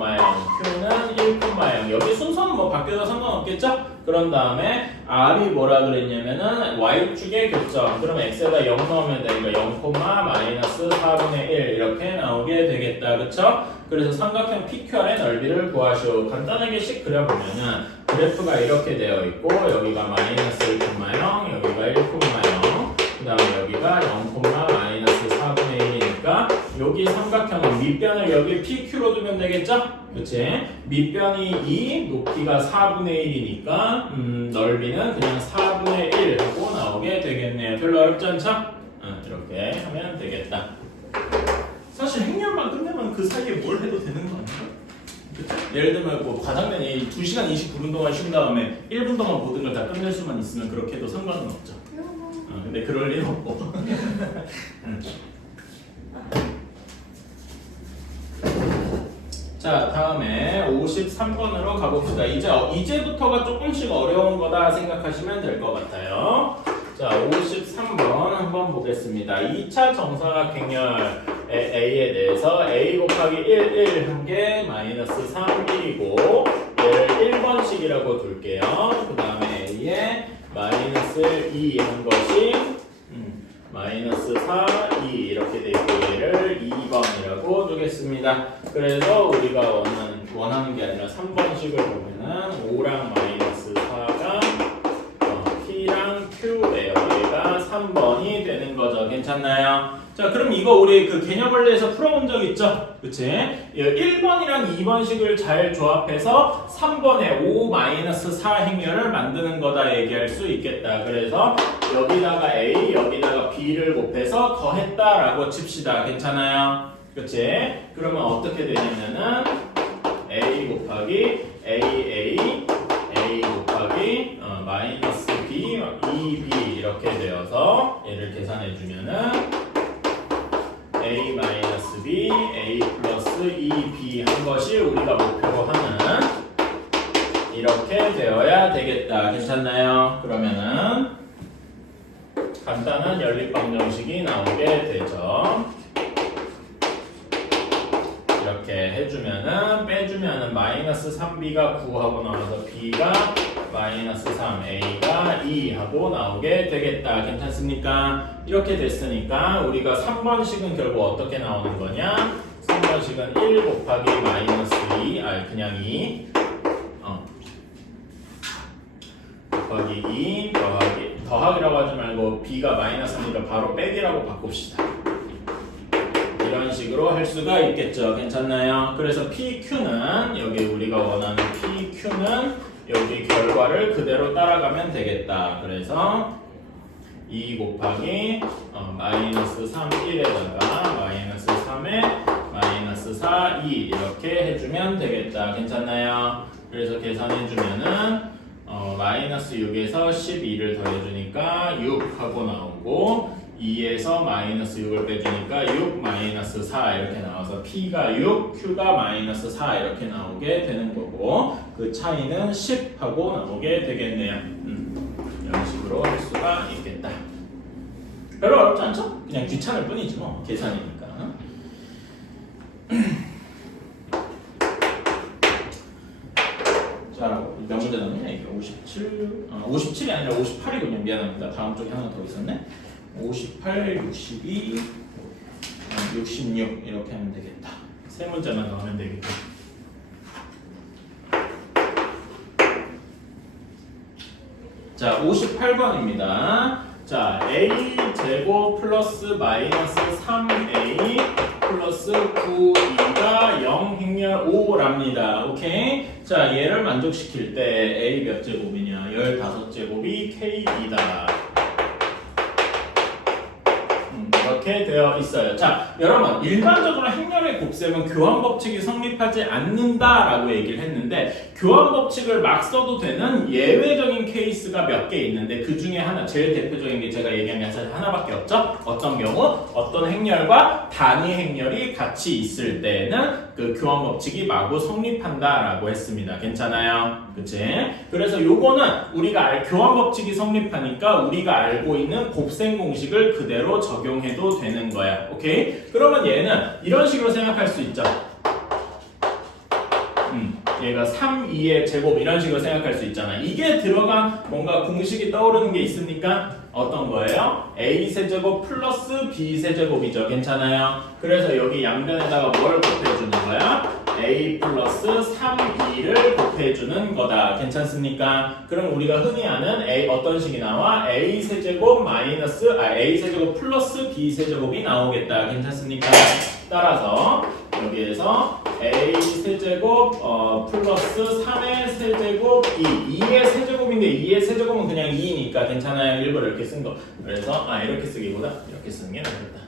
Q는 1,0. 여기 순서는 뭐 바뀌어도 상관없겠죠? 그런 다음에 R이 뭐라 그랬냐면은 Y축의 교점. 그럼 X에다 0 넣으면 되니까 0, 마이너스 4분의 1 이렇게 나오게 되겠다. 그쵸? 그래서 삼각형 PQR의 넓이를 구하시오. 간단하게 씩 그려보면은 그래프가 이렇게 되어 있고 여기가 마이너스 1,0, 여기가 1,0. 그 다음에 여기가 0, 마이너스 4분의 1이니까 여기 삼각형은 밑변을 여기 PQ로 두면 되겠죠? 그치? 밑변이 2, 높이가 4분의 1이니까 넓이는 그냥 4분의 1 하고 나오게 되겠네요. 별로 어렵지 않죠? 이렇게 하면 되겠다. 사실 행렬만 끝내면 그 사이에 뭘 해도 되는 거 아닌가? 그쵸? 예를 들면 뭐 과장면이 2시간 29분 동안 쉰 다음에 1분 동안 모든 걸 다 끝낼 수만 있으면 그렇게 해도 상관은 없죠. 근데 그럴 일 없고. 자 다음에 53번으로 가봅시다. 이제부터가 조금씩 어려운 거다 생각하시면 될 것 같아요. 자 53번 한번 보겠습니다. 2차 정사각행렬 A에 대해서 A 곱하기 1, 1 한 개 마이너스 3, 1이고 얘를 1번식이라고 둘게요. 그 다음에 A에 마이너스 2 한 것이 마이너스 4, 2 이렇게 되고 얘를 2번이라고 두겠습니다. 그래서 우리가 원하는 게 아니라 3번식을 보면은 5랑 마이너스 4가 P랑 Q예요. 얘가 3번이 되는 거죠. 괜찮나요? 자, 그럼 이거 우리 그 개념 원리에서 풀어본 적 있죠? 그치? 1번이랑 2번식을 잘 조합해서 3번에 5-4 행렬을 만드는 거다 얘기할 수 있겠다. 그래서 여기다가 A, 여기다가 B를 곱해서 더했다라고 칩시다. 괜찮아요? 그치? 그러면 어떻게 되냐면은 A 곱하기 A 곱하기 마이너스 B, 2B 이렇게 되어서 얘를 계산해주면은 A 마이너스 B, A 플러스 2B 한 것이 우리가 목표로 하는 이렇게 되어야 되겠다. 괜찮나요? 그러면은 간단한 연립방정식이 나오게 되죠. 이렇게 해주면은 빼주면은 마이너스 3B가 9하고 나와서 B가 마이너스 3, A가 2 하고 나오게 되겠다. 괜찮습니까? 이렇게 됐으니까 우리가 3번식은 결국 어떻게 나오는 거냐? 3번식은 1 곱하기 마이너스 2, 그냥 2 곱하기 2 더하기라고 하지 말고 B가 마이너스니까 바로 빼기라고 바꿉시다. 이런 식으로 할 수가 있겠죠. 괜찮나요? 그래서 PQ는 여기 우리가 원하는 PQ는 여기 결과를 그대로 따라가면 되겠다. 그래서 2 곱하기 마이너스 3, 1에다가 마이너스 3에 마이너스 4, 2 이렇게 해주면 되겠다. 괜찮나요? 그래서 계산해주면은 마이너스 6에서 12를 더해주니까 6 하고 나오고 2에서 마이너스 6을 빼주니까 6 마이너스 4 이렇게 나와서 P가 6, Q가 마이너스 4 이렇게 나오게 되는 거고 그 차이는 10 하고 나오게 되겠네요. 이런 식으로 할 수가 있겠다. 별로 어렵지 않죠? 그냥 귀찮을 뿐이지 뭐 계산이니까. 자, 몇 문제 남았냐 이게 57이 아니라 58이군요. 미안합니다. 다음 쪽에 하나 더 있었네. 58, 62, 66 이렇게 하면 되겠다. 세 문제만 더 하면 되겠다. 자, 58번입니다. 자, A 제곱 플러스 마이너스 3A 플러스 9E가 0 행렬 5랍니다. 오케이? 자, 얘를 만족시킬 때 A 몇 제곱이냐? 15제곱이 KB다. 이렇게 되어 있어요. 자, 여러분 일반적으로 행렬의 곱셈은 교환 법칙이 성립하지 않는다라고 얘기를 했는데 교환 법칙을 막 써도 되는 예외적인 케이스가 몇 개 있는데 그 중에 하나 제일 대표적인 게 제가 얘기한 게 사실 하나밖에 없죠. 어떤 경우 어떤 행렬과 단위 행렬이 같이 있을 때는 그 교환 법칙이 마구 성립한다라고 했습니다. 괜찮아요? 그치? 그래서 요거는 우리가 교환 법칙이 성립하니까 우리가 알고 있는 곱셈 공식을 그대로 적용해도 되는 거야. 오케이? 그러면 얘는 이런 식으로 생각할 수 있죠. 얘가 3, 2의 제곱 이런 식으로 생각할 수 있잖아. 이게 들어간 뭔가 공식이 떠오르는 게 있습니까? 어떤 거예요? A 세제곱 플러스 B 세제곱이죠. 괜찮아요? 그래서 여기 양변에다가 뭘 곱해주는 거야? A 플러스 3B를 곱해주는 거다. 괜찮습니까? 그럼 우리가 흔히 아는 A 어떤 식이 나와? A 세제곱 마이너스 A 세제곱 플러스 B 세제곱이 나오겠다. 괜찮습니까? 따라서 여기에서 A 세제곱 플러스 3의 세제곱 2의 세제곱인데 2의 세제곱은 그냥 2니까 괜찮아요. 일부러 이렇게 쓴 거. 그래서 이렇게 쓰기보다 이렇게 쓰는 게 낫겠다.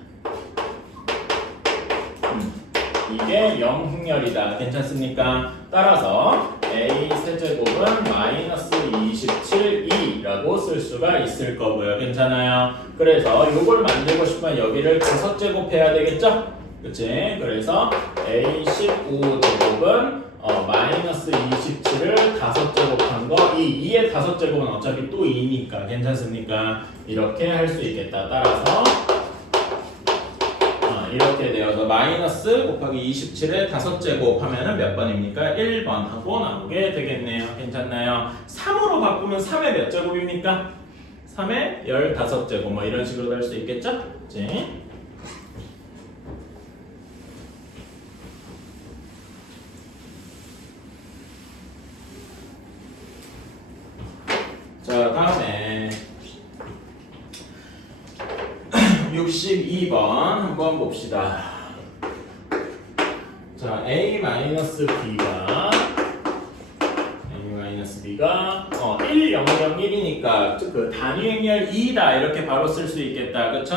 이게 0 행렬이다. 괜찮습니까? 따라서 A 세제곱은 마이너스 27E라고 쓸 수가 있을 거고요. 괜찮아요? 그래서 이걸 만들고 싶으면 여기를 5제곱 해야 되겠죠? 그치? 그래서 A 15제곱은 마이너스 27을 5제곱한 거, 이 2의 5제곱은 어차피 또 2니까 괜찮습니까? 이렇게 할 수 있겠다. 따라서 이렇게 되어서 마이너스 곱하기 27에 5제곱 하면은 몇 번입니까? 1번 하고 나오게 되겠네요. 괜찮나요? 3으로 바꾸면 3의 몇 제곱입니까? 3의 15제곱 뭐 이런 식으로 할 수 있겠죠? 그치? 자, 다음에 62번 한번 봅시다. 자, a-b가 1, 0, 0, 1이니까 그 단위 행렬 2다 이렇게 바로 쓸 수 있겠다. 그쵸?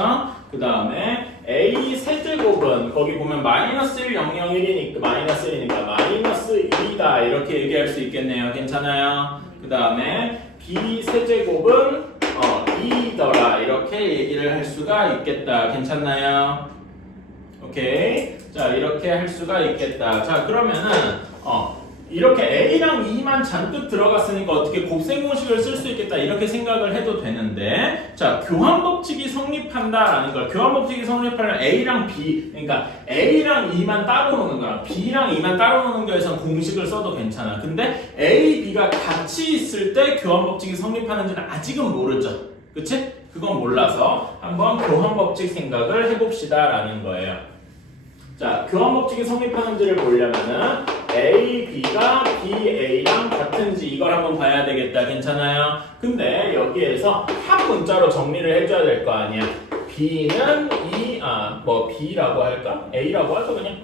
그 다음에 a 세제곱은 거기 보면 마이너스 1, 0, 0, 1이니까 마이너스 1이니까 마이너스 2다 이렇게 얘기할 수 있겠네요. 괜찮아요? 그 다음에 b 세제곱은 2더라 이렇게 얘기를 할 수가 있겠다. 괜찮나요? 오케이. 자, 이렇게 할 수가 있겠다. 자, 그러면은 이렇게 a랑 2만 잔뜩 들어갔으니까 어떻게 곱셈 공식을 쓸 수 있겠다 이렇게 생각을 해도 되는데, 자, 교환 법칙이 성립한다라는 걸, 교환 법칙이 성립하려면 a랑 b, 그러니까 a랑 2만 따로 노는 거랑 b랑 2만 따로 노는 거에선 공식을 써도 괜찮아. 근데 a, b가 같이 있을 때 교환 법칙이 성립하는지는 아직은 모르죠. 그치? 그건 몰라서 한번 교환 법칙 생각을 해봅시다라는 거예요. 자, 교환 법칙이 성립하는지를 보려면은 A, B가 B, A랑 같은지 이걸 한번 봐야 되겠다. 괜찮아요? 근데 여기에서 한 문자로 정리를 해줘야 될 거 아니야. B는 B라고 할까? A라고 할까 그냥?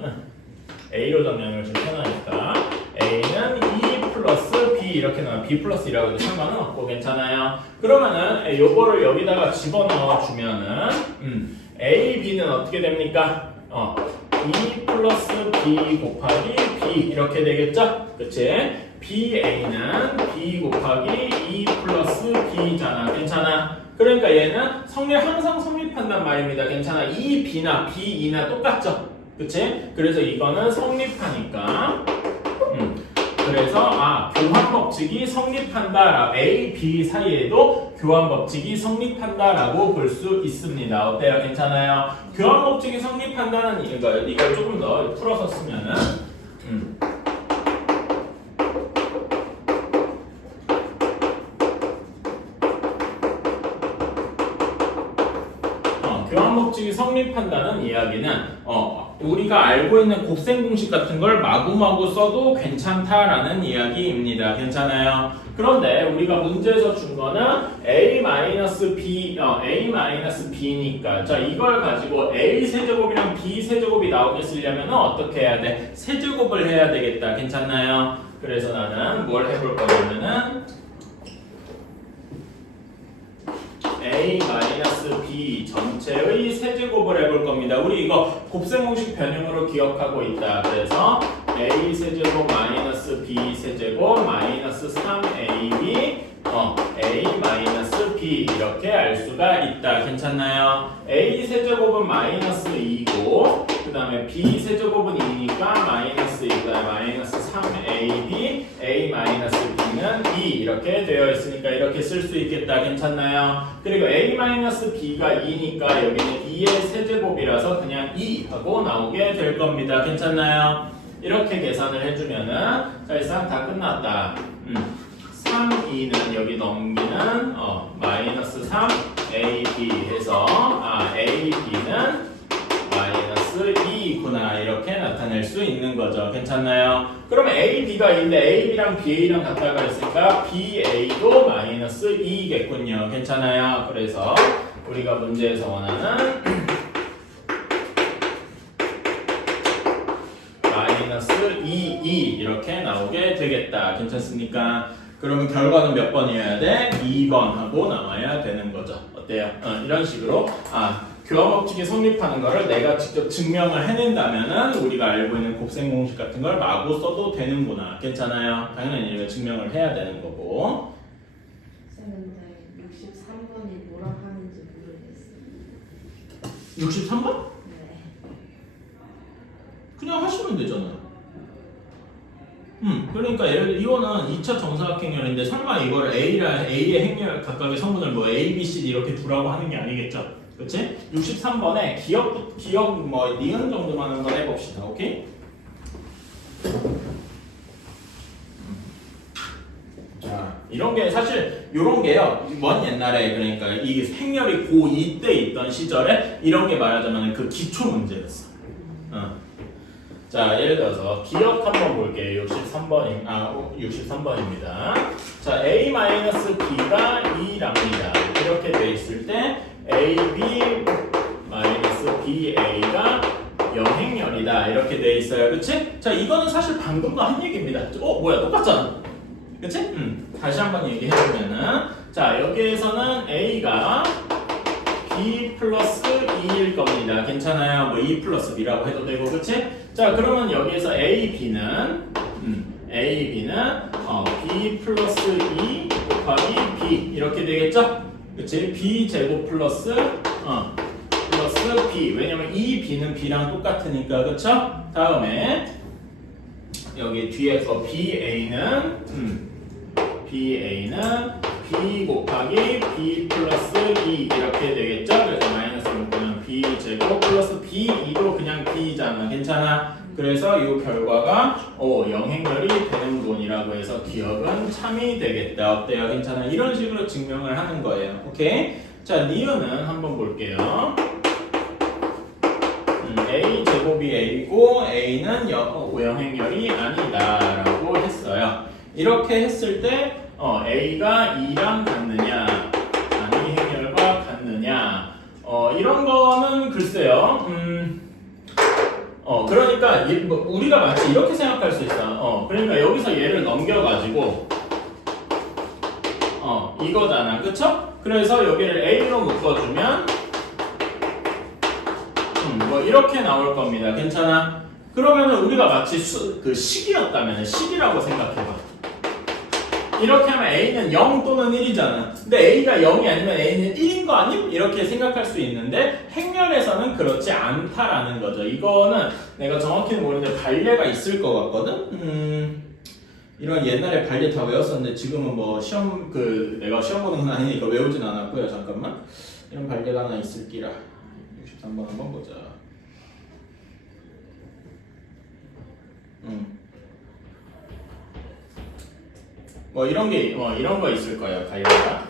A로 정리하면 좀 편하니까. A는 2 플러스 B 이렇게 나와. B 플러스 2라고 해도 상관은 없고 괜찮아요? 그러면은 요거를 여기다가 집어넣어 주면은 A, B는 어떻게 됩니까? 2 플러스 B 곱하기 B 이렇게 되겠죠? 그치? BA는 B 곱하기 2 플러스 B잖아. 괜찮아? 그러니까 얘는 항상 성립한단 말입니다. 괜찮아? 이 B나 B, 2나 똑같죠? 그치? 그래서 이거는 성립하니까 그래서 교환 법칙이 성립한다. A, B 사이에도 교환 법칙이 성립한다라고 볼 수 있습니다. 어때요? 괜찮아요? 교환 법칙이 성립한다는 이걸 조금 더 풀어서 쓰면은 교환 법칙이 성립한다는 이야기는 우리가 알고 있는 곱셈 공식 같은 걸 마구마구 써도 괜찮다라는 이야기입니다. 괜찮아요? 그런데 우리가 문제에서 준 거는 A-B니까 자, 이걸 가지고 A 세제곱이랑 B 세제곱이 나오게 쓰려면 어떻게 해야 돼? 세제곱을 해야 되겠다. 괜찮나요? 그래서 나는 뭘 해볼 거냐면은 A-B 전체의 세제곱을 해볼 겁니다. 우리 이거 곱셈 공식 변형으로 기억하고 있다. 그래서 A 세제곱 마이너스 B 세제곱 마이너스 3AB A 마이너스 B 이렇게 알 수가 있다. 괜찮나요? A 세제곱은 마이너스 2고 그 다음에 B 세제곱은 2니까 마이너스 2, 그 다음에 마이너스 3AB A 마이너스 B는 2 이렇게 되어 있으니까 이렇게 쓸 수 있겠다. 괜찮나요? 그리고 A 마이너스 B가 2니까 여기는 2의 세제곱이라서 그냥 2 하고 나오게 될 겁니다. 괜찮나요? 이렇게 계산을 해주면은 사실상 다 끝났다. 3, 2는 여기 넘기는 마이너스 3 AB 해서 AB는 마이너스 2구나 이렇게 나타낼 수 있는 거죠. 괜찮나요? 그럼 AB가 2인데 AB랑 BA랑 같다가 있으니까 BA도 마이너스 2겠군요. 괜찮아요? 그래서 우리가 문제에서 원하는 마이너스 2 이렇게 나오게 되겠다. 괜찮습니까? 그러면 결과는 몇 번이어야 돼? 2번 하고 나와야 되는 거죠. 어때요? 이런 식으로 교환 법칙이 성립하는 거를 내가 직접 증명을 해낸다면은 우리가 알고 있는 곱셈 공식 같은 걸 마구 써도 되는구나. 괜찮아요? 당연히 이거 증명을 해야 되는 거고. 근데 63번이 뭐라 하는지 모르겠어요. 63번? 네. 그냥 하시면 되잖아요. 그러니까 이거는 2차 정사각형렬인데 설마 이걸 A의 행렬 각각의 성분을 뭐 A, B, C, D 이렇게 두라고 하는 게 아니겠죠? 그렇지? 63번에 기억 뭐 니은 정도만 한번 해봅시다. 오케이? 자, 이런 게 사실 이런 게요. 먼 옛날에 그러니까 이 행렬이 고2 때 있던 시절에 이런 게 말하자면 그 기초 문제였어. 자, 예를 들어서 기억 한번 볼게요. 63번입니다. 자, a-b가 2랍니다. 이렇게 돼 있을 때 ab-ba가 영행렬이다. 이렇게 돼 있어요. 그치? 자, 이거는 사실 방금도 한 얘기입니다. 뭐야, 똑같잖아. 그치? 다시 한번 얘기해보면은, 자, 여기에서는 a가 b 플러스 2일 겁니다. 괜찮아요? 뭐 2 플러스 b라고 해도 되고, 그치? 자, 그러면 여기에서 ab는 b 플러스 2 곱하기 b 이렇게 되겠죠? 그치? b 제곱 플러스 b. 왜냐면 이 b는 b랑 똑같으니까, 그쵸? 다음에 여기 뒤에서 ba는 b 곱하기 b 플러스 2 이렇게 되겠죠? 그래서 마이너스 묶으면 b 제곱 플러스 b2도 그냥 b잖아. 괜찮아? 그래서 이 결과가 영행렬이 되는군이라고 해서 기억은 참이 되겠다. 어때요? 괜찮아? 이런 식으로 증명을 하는 거예요. 오케이? 자, 니은은 한번 볼게요. a 제곱이 a고 a는 영행렬이 아니다라고 했어요. 이렇게 했을 때 a가 2랑 같느냐 아니 행렬과 같느냐 이런 거는 글쎄요. 그러니까 우리가 마치 이렇게 생각할 수 있어. 그러니까 여기서 얘를 넘겨가지고 이거잖아, 그쵸? 그래서 여기를 a로 묶어주면 뭐 이렇게 나올 겁니다. 괜찮아? 그러면은 우리가 마치 그 식이었다면 식이라고 생각해봐. 이렇게 하면 a는 0 또는 1이잖아. 근데 a가 0이 아니면 a는 1인 거 아님? 이렇게 생각할 수 있는데 행렬에서는 그렇지 않다라는 거죠. 이거는 내가 정확히는 모르는데 반례가 있을 것 같거든. 이런 옛날에 반례 다 외웠었는데 지금은 뭐 시험 내가 시험 보는 건 아니니까 외우진 않았고요. 잠깐만. 이런 반례가 하나 있을기라. 63번 한번 보자. 뭐 이런 거 있을 거예요. 관리가.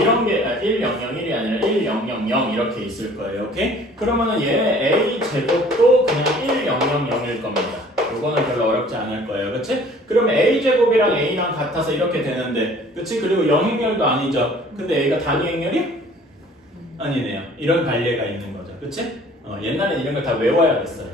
이런 게 1001이 아니라 1000 이렇게 있을 거예요. 오케이? 그러면은 얘 a 제곱도 그냥 1000일 겁니다. 이거는 별로 어렵지 않을 거예요. 그치? 그러면 a 제곱이랑 a랑 같아서 이렇게 되는데, 그치? 그리고 영행렬도 아니죠. 근데 a가 단위 행렬이 아니네요. 이런 관례가 있는 거죠. 그치? 옛날엔 이런 걸 다 외워야겠어요.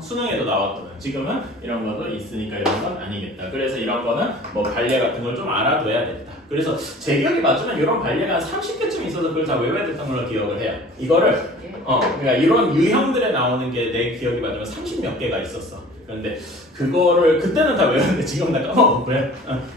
수능에도 나왔거든. 지금은 이런 것도 있으니까 이런 건 아니겠다. 그래서 이런 거는 뭐 관례 같은 걸 좀 알아둬야겠다. 그래서 제 기억이 맞으면 이런 관례가 한 30개쯤 있어서 그걸 다 외워야 됐던 걸로 기억을 해요. 이거를 그러니까 이런 유형들에 나오는 게 내 기억이 맞으면 30몇 개가 있었어. 그런데 그거를 그때는 다 외웠는데 지금은 약간 그래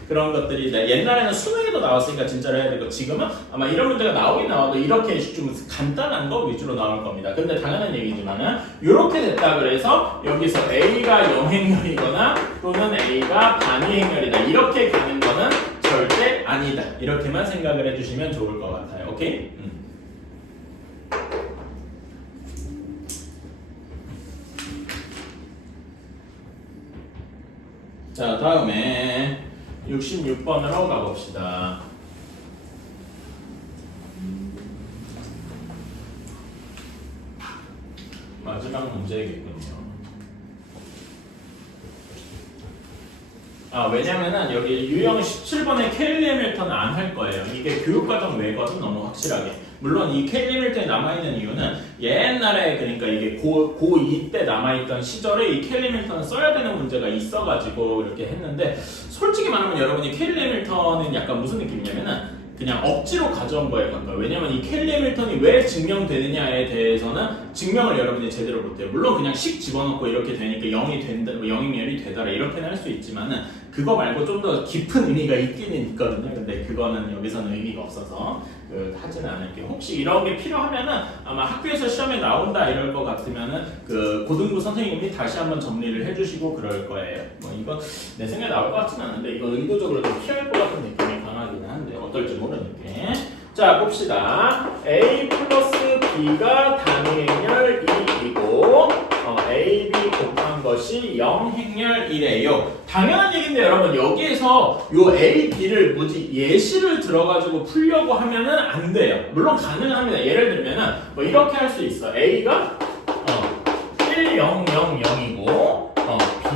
그런 것들이 옛날에는 수능에도 나왔으니까 진짜로 해야 되고 지금은 아마 이런 문제가 나오긴 나와도 이렇게 좀 간단한 거 위주로 나올 겁니다. 근데 당연한 얘기지만은 이렇게 됐다 그래서 여기서 a가 영행렬이거나 또는 a가 단위행렬이다 이렇게 가는 거는 절대 아니다. 이렇게만 생각을 해주시면 좋을 것 같아요. 오케이? 자, 다음에 66번으로 가봅시다. 마지막 문제겠군요. 왜냐면은 여기 유형 17번에 켈리 해밀턴은 안 할 거예요. 이게 교육과정 외거든 너무 확실하게. 물론 이 켈리 해밀턴이 남아있는 이유는 옛날에 그러니까 이게 고2 때 남아있던 시절에 이 켈리 해밀턴을 써야 되는 문제가 있어가지고 이렇게 했는데 솔직히 말하면 여러분이 켈리 해밀턴은 약간 무슨 느낌이냐면은 그냥 억지로 가져온 거에 가까워요. 왜냐면 이 켈리 해밀턴이 왜 증명되느냐에 대해서는 증명을 여러분이 제대로 못해요. 물론 그냥 식 집어넣고 이렇게 되니까 0이 된다, 영행렬이 되더라 이렇게는 할 수 있지만은 그거 말고 좀 더 깊은 의미가 있기는 있거든요. 근데 그거는 여기서는 의미가 없어서 하지는 않을게요. 혹시 이런 게 필요하면은 아마 학교에서 시험에 나온다 이럴 것 같으면은 그 고등부 선생님이 다시 한번 정리를 해주시고 그럴 거예요. 뭐 이거 내 생각에 나올 것 같지는 않은데 이거 의도적으로 좀 피할 것 같은 느낌이 강하긴 한데 어떨지 모르니까. 자 봅시다. a 플러스 b가 단위행렬 2이고 a, b 영행렬이래요. 당연한 얘기인데 여러분 여기에서 요 A, B를 뭐지 예시를 들어가지고 풀려고 하면은 안 돼요. 물론 가능합니다. 예를 들면은 뭐 이렇게 할 수 있어. A가 1, 0, 0, 0이고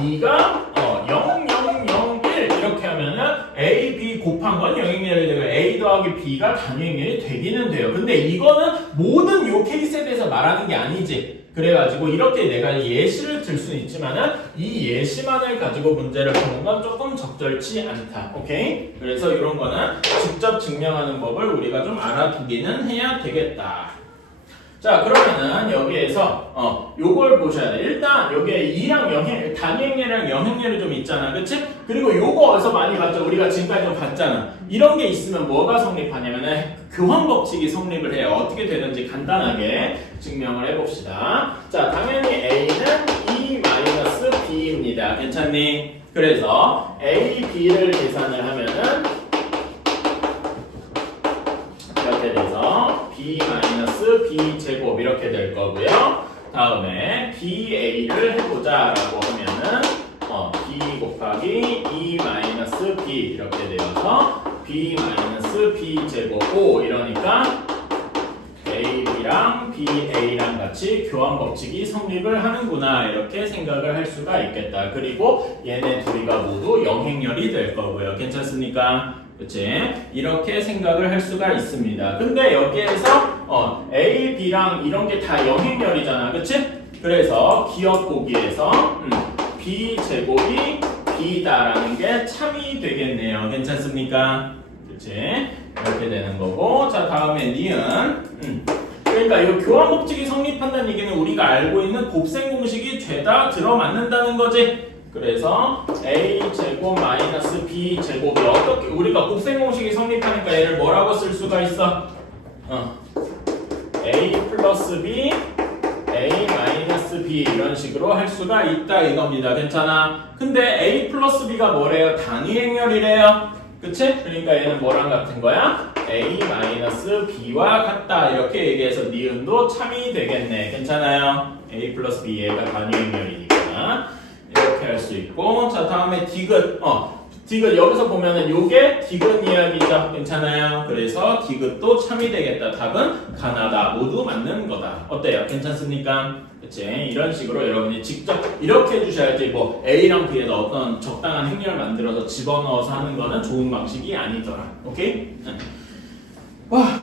B가 0, 0, 0, 1 이렇게 하면은 A, B 곱한 건 영행렬이 되고 A 더하기 B가 단위행렬이 되기는 돼요. 근데 이거는 모든 요 케이스에 대해서 말하는 게 아니지. 그래가지고 이렇게 내가 예시를 들 수는 있지만은 이 예시만을 가지고 문제를 푸는 건 조금 적절치 않다. 오케이? 그래서 이런 거는 직접 증명하는 법을 우리가 좀 알아두기는 해야 되겠다. 자, 그러면은 여기에서 요걸 보셔야 돼. 일단 여기에 2랑 단위행렬이랑 영행렬이 좀 있잖아. 그치? 그리고 요거 어디서 많이 봤죠? 우리가 지금까지 좀 봤잖아. 이런 게 있으면 뭐가 성립하냐면은 교환 법칙이 성립을 해요. 어떻게 되는지 간단하게 증명을 해봅시다. 자, 당연히 A는 E-B입니다. 괜찮니? 그래서 A, B를 계산을 하면은 이렇게 돼서 B-B 제곱 이렇게 될 거고요. 다음에 BA를 해보자 라고 하면은 B 곱하기 E-B 이렇게 되어서 B-B 제곱 5 이러니까 AB랑 BA랑 같이 교환 법칙이 성립을 하는구나 이렇게 생각을 할 수가 있겠다. 그리고 얘네 둘이가 모두 영행렬이 될 거고요. 괜찮습니까? 그치? 이렇게 생각을 할 수가 있습니다. 근데 여기에서 A, B랑 이런 게 다 영행렬이잖아. 그치? 그래서 기억 보기에서 B 제곱이 B다라는 게 참이 되겠네요. 괜찮습니까? 그치? 이렇게 되는 거고. 자, 다음에 니은. 그러니까 이 교환 법칙이 성립한다는 얘기는 우리가 알고 있는 곱셈 공식이 죄다 들어맞는다는 거지. 그래서 A 제곱 마이너스 B 제곱이 어떻게 우리가 곱셈 공식이 성립하니까 얘를 뭐라고 쓸 수가 있어? A 플러스 B, A 마이너스 B 이런 식으로 할 수가 있다 이겁니다. 괜찮아? 근데 A 플러스 B가 뭐래요? 단위행렬이래요. 그치? 그러니까 얘는 뭐랑 같은 거야? A 마이너스 B와 같다 이렇게 얘기해서 니은도 참이 되겠네. 괜찮아요? A 플러스 B 얘가 단위행렬이니까 이렇게 할 수 있고. 자, 다음에 디귿. 디귿 여기서 보면은 요게 디귿 이야기죠. 괜찮아요? 그래서 디귿도 참이 되겠다. 답은 가나다. 모두 맞는 거다. 어때요? 괜찮습니까? 그치? 이런 식으로 여러분이 직접 이렇게 해주셔야지 뭐 A랑 B에다 어떤 적당한 행렬 만들어서 집어넣어서 하는 거는 좋은 방식이 아니더라. 오케이? 와.